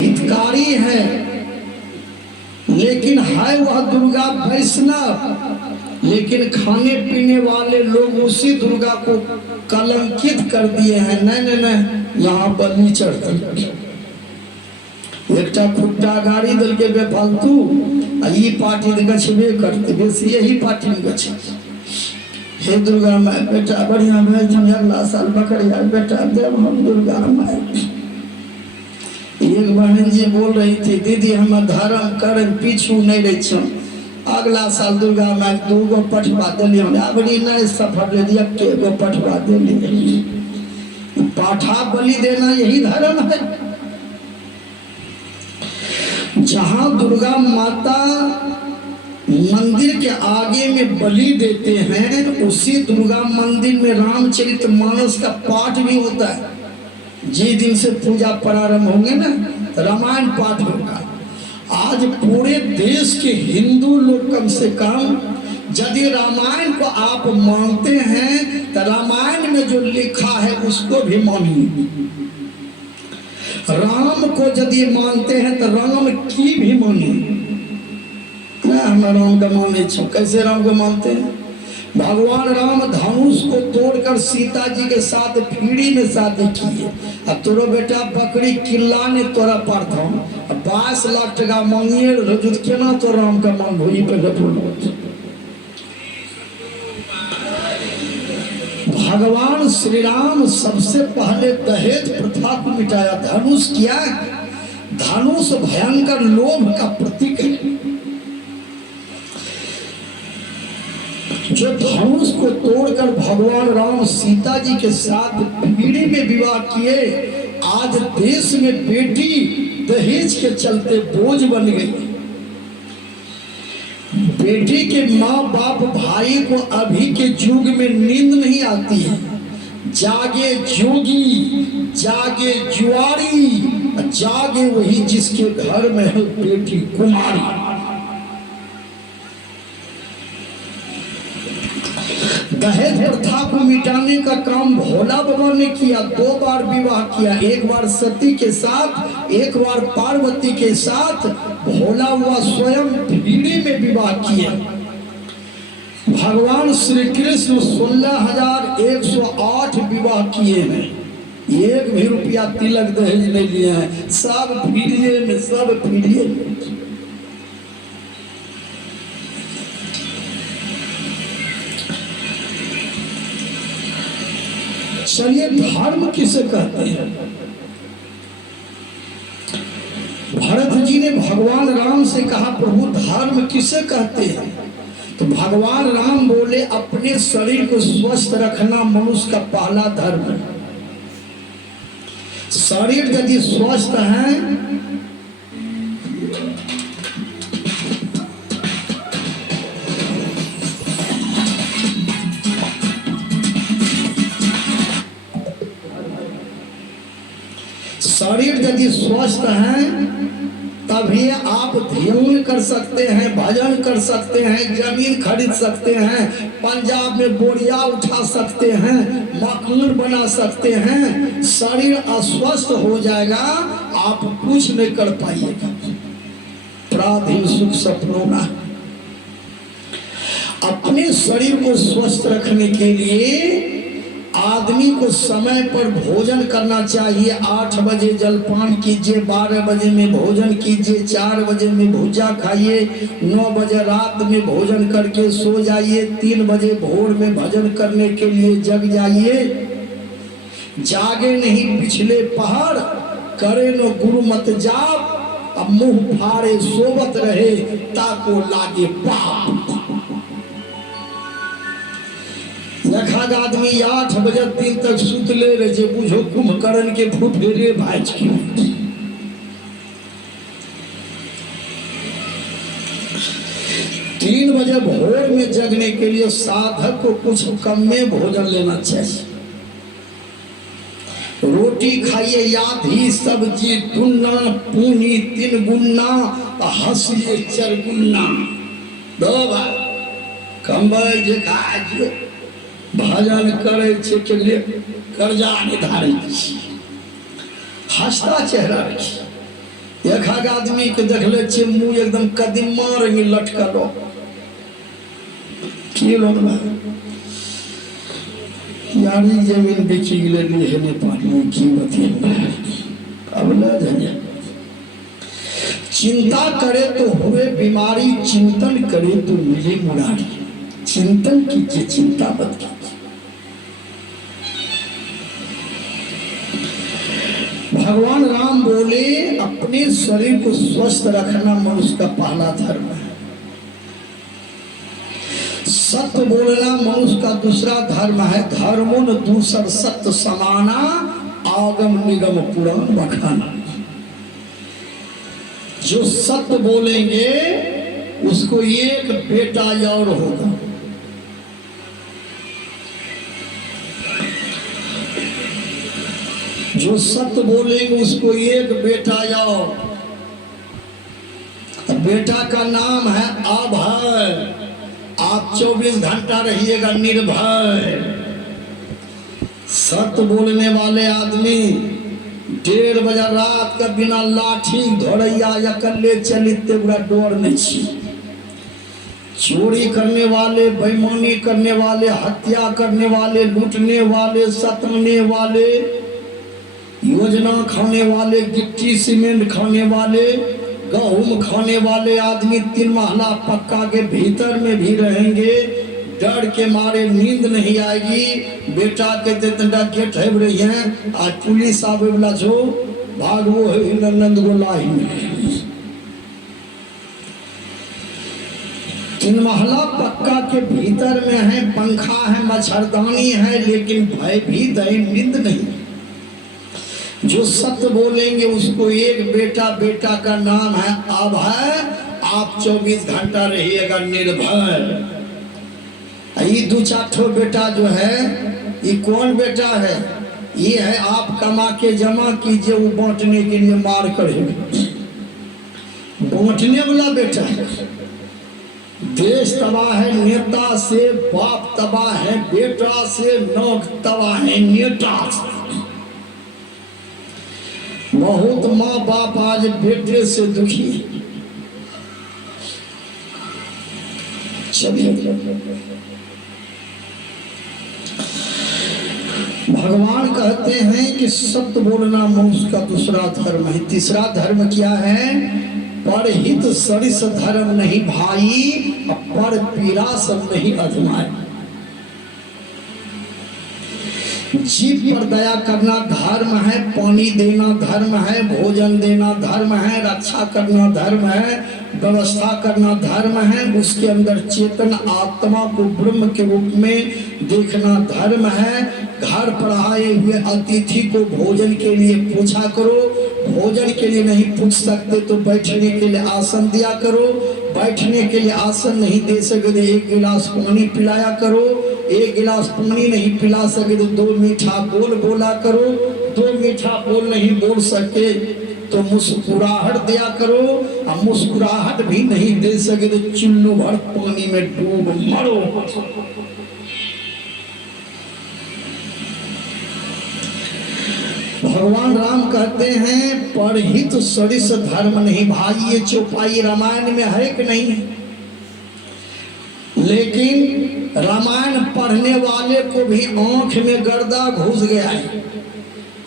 हितकारी है, लेकिन है वह दुर्गा वैष्णव। लेकिन खाने पीने वाले लोग उसी दुर्गा को कलंकित कर दिए हैं। नहीं नहीं नहीं, यहाँ बलि चढ़ती एकटा खुट्टा गाड़ी दल के बेफालतू ई पार्टी गछबे करते बेसी यही पार्टी में गछ। हे दुर्गा माय बेटा बढ़िया भेज हम अगला साल बकरिया बेटा देव हम दुर्गा माय। एक बहन जी बोल रही थी दीदी हम धर्म कर पीछू नहीं रही छो, अगला साल दुर्गा माय 2 गो पठवा दिली अबरी नहीं सफर ले दिया के गो पठवा दिली। पाठा बलि देना यही धर्म है। जहां दुर्गा माता मंदिर के आगे में बलि देते हैं, उसी दुर्गा मंदिर में रामचरितमानस का पाठ भी होता है। जिस दिन से पूजा प्रारंभ होंगे ना, रामायण पाठ होगा। आज पूरे देश के हिंदू लोग कम से कम यदि रामायण को आप मानते हैं तो रामायण में जो लिखा है उसको भी मानिए। राम को यदि मानते हैं तो राम की भी मानिए। हम राम का माने छो, कैसे राम को मानते हैं? भगवान राम धनुष को तोड़कर सीता जी के साथ पीढ़ी में शादी किए। अब तोरो बेटा बकरी किल्ला ने तोरा पारथा 22 लाख टका मांगिए रजुत केना तो राम का मान भोई पे भगवान श्री राम सबसे पहले दहेज प्रथा को मिटाया। धनुष क्या? धनुष भयंकर लोभ का प्रतीक है। जो धनुष को तोड़कर भगवान राम सीता जी के साथ पीढ़ी में विवाह किए, आज देश में बेटी दहेज के चलते बोझ बन गई। बेटी के माँ बाप भाई को अभी के युग में नींद नहीं आती है। जागे जोगी, जागे जुआरी, जागे वही जिसके घर में है बेटी कुमारी। दहेज प्रथा को मिटाने का काम भोला बाबा ने किया। 2 बार विवाह किया, एक बार सती के साथ, एक बार पार्वती के साथ। भोला हुआ स्वयं पीढ़ी में विवाह किया। भगवान श्री कृष्ण 16,108 विवाह किए हैं। एक भी रुपया तिलक दहेज नहीं लिए हैं, सब पीढ़ी में, सब पीढ़ी में। चलिए धर्म किसे कहते हैं? भरत जी ने भगवान राम से कहा प्रभु धर्म किसे कहते हैं? तो भगवान राम बोले अपने शरीर को स्वस्थ रखना मनुष्य का पहला धर्म है। शरीर यदि स्वस्थ है शरीर यदि स्वस्थ है तभी आप ध्यान कर सकते हैं, भजन कर सकते हैं, जमीन खरीद सकते हैं, पंजाब में बोरिया उठा सकते हैं, मकान बना सकते हैं। शरीर अस्वस्थ हो जाएगा, आप कुछ नहीं कर पाइएगा। प्राधीन सुख सपनों ना। अपने शरीर को स्वस्थ रखने के लिए आदमी को समय पर भोजन करना चाहिए। 8 बजे जलपान कीजिए, 12 बजे में भोजन कीजिए, 4 बजे में भुजा खाइए, 9 बजे रात में भोजन करके सो जाइए, 3 बजे भोर में भजन करने के लिए जग जाइए। जागे नहीं पिछले पहाड़, करे न गुरु मत जाप, अब मुंह फाड़े सोवत रहे ताको लागे पाप। लखाद आदमी 8 बजे दिन तक सुतले रहे, बुझो कुंभकर्ण के फुफेरे भाज के। 3 बजे भोर में जगने के लिए साधक को कुछ कम में भोजन लेना चाहिए। रोटी खाइए आधी, सब्जी दुन्ना, पूनी 3 गुन्ना, हंसिए 4 गुन्ना। 2 बार कंबल जे खाइए, भजन करे के लिए कर्जा निर्धारित, हंसता चेहरा रखिए। एक आदमी के देख ले छे मुंह एकदम कदीमा रंगी लटकल हो की लोग यारी जमीन बेची गले है नेपाल में की बतिया अब ना जाने चिंता करे तो हुए बीमारी चिंतन करे तो मिले मुरारी चिंतन कीजिए चिंता मत कीजिए। भगवान राम बोले अपने शरीर को स्वस्थ रखना मनुष्य का पहला धर्म है। सत्य बोलना मनुष्य का दूसरा धर्म है। धर्मो न दूसर सत्य समाना आगम निगम पुराण बखाना। जो सत्य बोलेंगे उसको एक बेटा और होगा। जो सत्य बोलेंगे उसको एक बेटा और। बेटा का नाम है अभय। आप 24 घंटा रहिएगा निर्भय। सत्य बोलने वाले आदमी 1:30 बजे रात का बिना लाठी धोड़ैया या कल्ले चलिते बुरा डोर नहीं। चोरी करने वाले, बेईमानी करने वाले, हत्या करने वाले, लूटने वाले, सताने वाले, योजना खाने वाले, गिट्टी सीमेंट खाने वाले, गेहूं खाने वाले आदमी 3 महला पक्का के भीतर में भी रहेंगे। डर के मारे नींद नहीं आएगी। बेटा कहते तंडा गेट है रही है आज पुलिस आवे वाला जो भागवो है नंद गोला ही में 3 महला पक्का के भीतर में है, पंखा है, मच्छरदानी है, लेकिन भयभीत है, नींद नहीं। जो सत्य बोलेंगे उसको एक बेटा, बेटा का नाम है अभय। आप 24 घंटा रहिएगा निर्भय। ये 2-4 ठो बेटा जो है ये कौन बेटा है? ये है आप कमा के जमा कीजिए, वो बांटने के लिए मार करेंगे। बांटने वाला बेटा है। देश तबाह है नेता से, बाप तबाह है बेटा से, नौक तबाह है नेता से। बहुत माँ बाप आज बेटे से दुखी है। चलिए भगवान कहते हैं कि सत्य बोलना मनुष्य का दूसरा धर्म है। तीसरा धर्म क्या है? परहित सरिस धर्म नहीं भाई, पर पीड़ा सब नहीं अजमाए। जीव पर दया करना धर्म है, पानी देना धर्म है, भोजन देना धर्म है, रक्षा करना धर्म है, व्यवस्था करना धर्म है। उसके अंदर चेतन आत्मा को ब्रह्म के रूप में देखना धर्म है। घर पर आए हुए अतिथि को भोजन के लिए पूछा करो। भोजन के लिए नहीं पूछ सकते तो बैठने के लिए आसन दिया करो। बैठने के लिए आसन नहीं दे सके तो 1 गिलास पानी पिलाया करो। 1 गिलास पानी नहीं पिला सके तो 2 मीठा बोल बोला करो। 2 मीठा बोल नहीं बोल सके तो मुस्कुराहट दिया करो। और मुस्कुराहट भी नहीं दे सके तो चुल्लू भर पानी में डूब मरो। भगवान राम कहते हैं परहित सरिस धर्म नहीं भाई। ये चौपाई रामायण में है कि नहीं? लेकिन रामायण पढ़ने वाले को भी आंख में गर्दा घुस गया है।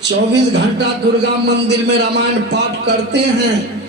24 घंटा दुर्गा मंदिर में रामायण पाठ करते हैं,